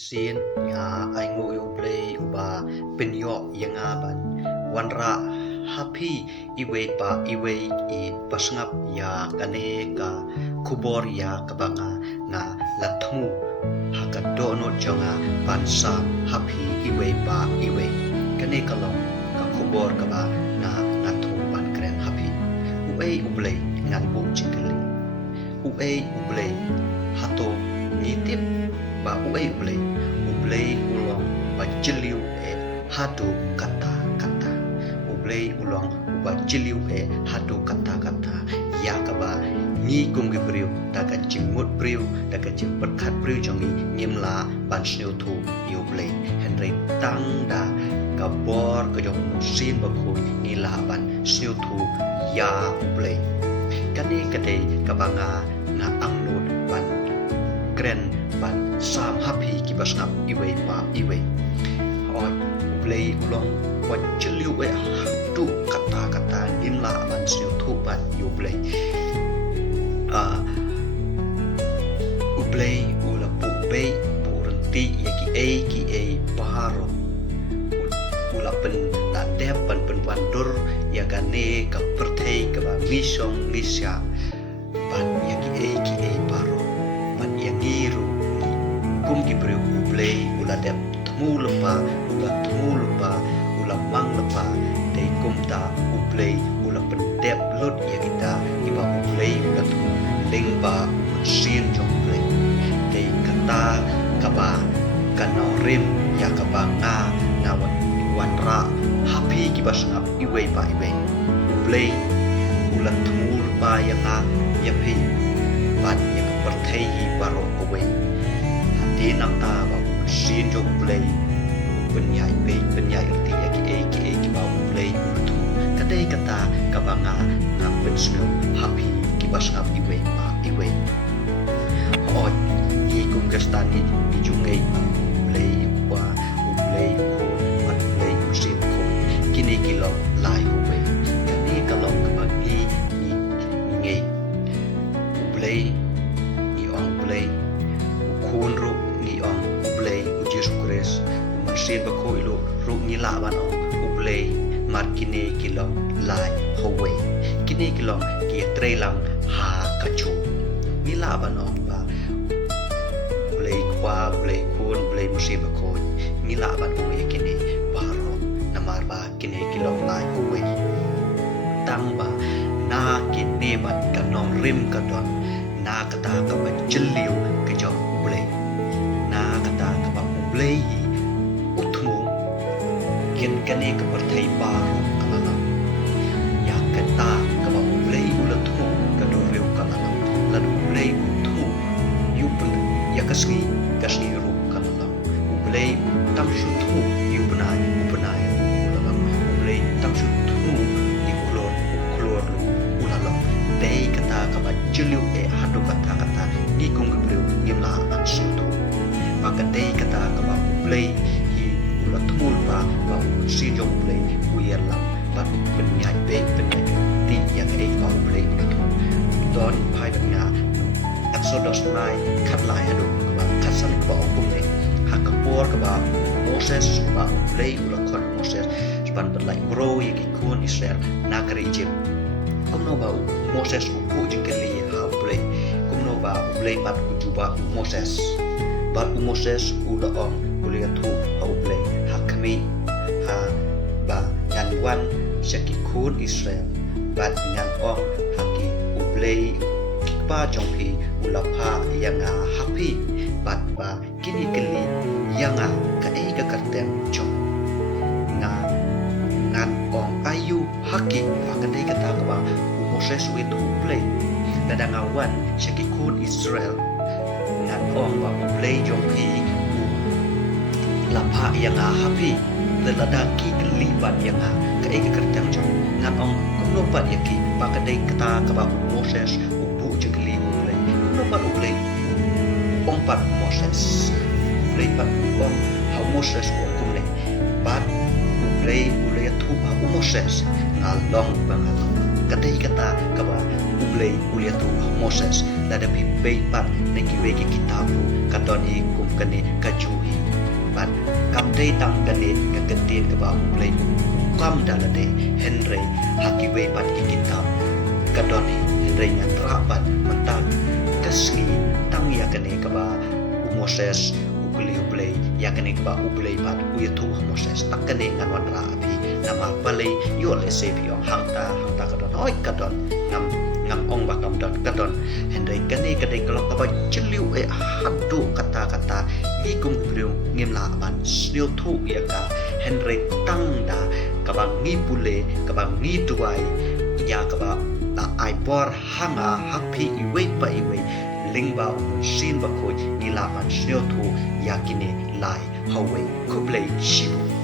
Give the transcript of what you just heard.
Sin nga ai ngo yo play uba penyo yang aban wanra happy iwe pa iwe I pasngap ya kane ka kubor ya kabanga nga latmu hakadono jonga pansa happy iwe pa iwe kane kalong ka kubor kaba na latmu pan kren happy uwe ublay ngan bu chikali uwe ublay hato ngitip ba uwe ublay ulong ba jeliu hadu kata ublay ulong ba jeliu hadu kata ya kaba ni kum ge priu daga jimut priu daga jim berkat priu jongi ngimla ban sneu tu ublay henry tangda kabor ke jong sin ba khu ngila ban sneu tu ya ublay kani kadai kabanga na angnut ban kren ban sam happy ki basngap iwe pa iwe oi ublay ulong wat cheliu tu kata nimla ban siu thu ban ublay ublay ula pu bay pu renti ki a paharo ula pen la dep pan wandur ya gane ka perthei ka ba misong misya ban ki a paro ban yangiru kum ki priu ublay ula dep tmu lepa ula mang lepa dei kum ta ublay ula pendep lut ya kita iba ublay ula tu lengba sin jong ublay dei kata kaba kanorim ya kaba nga nawan wanra happy ki basngap iwe pa iwe ublay ula tmu lepa ya nga ya phi ban ya perthei baro away di nam ta ba sin jo play penyai erti ki ba play tu kadai kata kabanga na pensno happy ki basngap iwe pa iwe oi ki kum gastani di jungai pa play wa play ko pat play musim ko kini kilo lai uwe kini kalau kabagi ni ngai play ni on play kun ru ni on ublay Jesus Christ umasin ba ko ilo ru ni laban on ublay markine kilong lai howe kini kilong ki trelang ha kachu ni laban on ba ublay kwa ublay kun ublay musin ba ko ni laban on kini baro namar ba kini kilong lai howe tang ba na kini ban kanong rim kadon na kata ka ba jeliu ke jo ublay na kata ka ublay utmu ken kane ka perthai baru kalala ya kata ka ublay ulatmu ka do riu kalala la ublay utmu yupun ya kasni ru kalala ublay tam shutmu yupnai kalala ublay tam shutmu di kulor lu ulala dei kata ka jeliu hadu kata ni kung gebreu ngimla an situ pakadei kata ka ba ublay hi ulat mul pa ba si jong ublay uyalam ba penyai ti yang ei ka ublay ulat don pai banga Exodus 9 khat lai hadu ka ba khasan ka ba okum ne hakapor ka ba Moses ba ublay ulat kon Moses span berlai bro yaki kun Israel nagari Egypt kumno ba Moses ku jikeli ha ublay kumno ba ublay pat kujuba Moses bat Moses ula on kuliah tu ha ublay hakami ha ba nyanwan syaki kun Israel bat nyan on haki ublay pa jongpi ula pa yang happy bat ba kini keli yang ka ei ka kartem jong nga ngan on ayu haki pakadai kata ka ba Moses itu ublay dadangawan syaki kun Israel ngan on ba ublay jongpi lapha yang happy teladaki keliban yang ka ei ka kartem jong ngan on kuno pat yaki pakadai kata ka ba Moses ubu jengli ublay kuno pat ublay pat Moses ublay pat on ha Moses kumne pat ublay tu ha Moses ngalong bangalong kadai kata ka ba ublay tu Moses lada pi bay pat neki weki kitabu kadoni kum kane kajuhi ban kam dei tang kane ka ketin ka ba play kam dalade henry hakiwe pat kikitam kadoni henry ngatra ban mentang kasni tang ya kane ka ba Moses ublay ya kane ka ba ublay pat uyatu Moses tak kane ngan ra api nama balay yo le sevio hangta kadon oi kadon ngam ong bakam dot kadon henry kane kadai kalau ka ba celiu hadu kata-kata ikum briung ngim la ban snio thu ya ka henry tang da ka ba ngi pule ka ba ngi duai ya ka ba ai bor hanga happy iwe pa iwe lingba sin ba ko ni la ban snio thu ya kine lai hawe kublai shibu